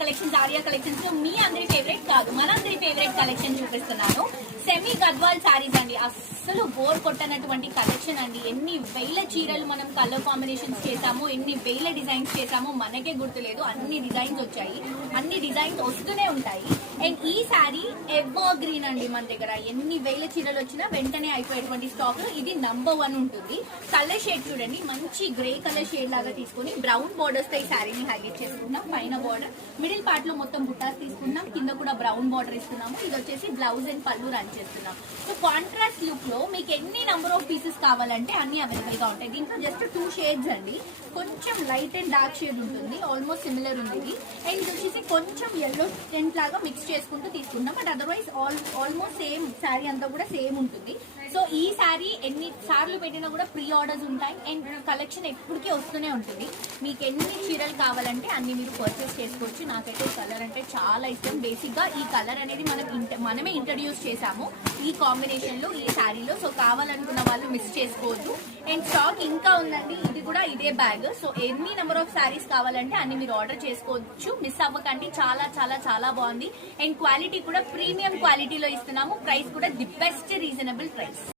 Collections లో మీ అందరి favourite కాదు, మనందరి ఫేవరెట్ కలెక్షన్ చూపిస్తున్నాను. సెమీ గద్వాల్ సారీస్ అండి. అస్సలు బోర్ కొట్టనటువంటి కలెక్షన్ అండి. ఎన్ని వేల చీరలు మనం కలర్ కాంబినేషన్స్ చేసాము, ఎన్ని వేల డిజైన్స్ చేసాము మనకే గుర్తులేదు. అన్ని డిజైన్స్ వచ్చాయి, అన్ని డిజైన్స్ వస్తూనే ఉంటాయి. అండ్ ఈ సారీ ఎవర్ గ్రీన్ అండి. మన దగ్గర ఎన్ని వేల చీరలు వచ్చినా వెంటనే అయిపోయేటువంటి స్టాక్ లో ఇది నంబర్ 1 ఉంటుంది. కలర్ షేడ్ చూడండి, మంచి గ్రే కలర్ షేడ్ లాగా తీసుకుని బ్రౌన్ బోర్డర్స్ తో ఈ సారీని హైలైట్ చేసుకున్నాం. పైన బోర్డర్, మిడిల్ పార్ట్ లో మొత్తం బుట్టాస్ తీసుకున్నాం, కింద కూడా బ్రౌన్ బోర్డర్ ఇస్తున్నాము. ఇది వచ్చేసి బ్లౌజ్ అండ్ పళ్ళు రన్ చేస్తున్నాం. సో కాంట్రాస్ట్ లుక్ లో మీకు ఎన్ని నెంబర్ ఆఫ్ పీసెస్ కావాలంటే అన్ని అవైలబుల్ గా ఉంటాయి. దీంట్లో జస్ట్ 2 షేడ్స్ అండి. కొంచెం లైట్ అండ్ డార్క్ షేడ్ ఉంటుంది, ఆల్మోస్ట్ సిమిలర్ ఉంది. అండ్ ఇది వచ్చేసి కొంచెం ఎల్లో టెంట్ లాగా మిక్స్ చేసుకుంటూ తీసుకుంటాం. But otherwise almost same sari అంతా కూడా సేమ్ ఉంటుంది. సో ఈ శారీ ఎన్ని సార్లు పెట్టినా కూడా ప్రీ ఆర్డర్స్ ఉంటాయి అండ్ కలెక్షన్ ఎప్పటికీ వస్తూనే ఉంటుంది. మీకు ఎన్ని చీరలు కావాలంటే అన్ని మీరు పర్చేస్ చేసుకోవచ్చు. నాకైతే కలర్ అంటే చాలా ఇష్టం. బేసిక్ గా ఈ కలర్ అనేది మనమే ఇంట్రడ్యూస్ చేసాము ఈ కాంబినేషన్ లో, ఈ శారీలో. సో కావాలనుకున్న వాళ్ళు మిస్ చేసుకోవద్దు. అండ్ స్టాక్ ఇంకా ఉందండి. ఇది కూడా ఇదే బ్యాగ్. సో ఎన్ని నెంబర్ ఆఫ్ శారీస్ కావాలంటే అన్ని మీరు ఆర్డర్ చేసుకోవచ్చు. మిస్ అవ్వకండి. చాలా చాలా చాలా బాగుంది. అండ్ క్వాలిటీ కూడా ప్రీమియం క్వాలిటీలో ఇస్తున్నాము. ప్రైస్ కూడా ది బెస్ట్ రీజనబుల్ ప్రైస్.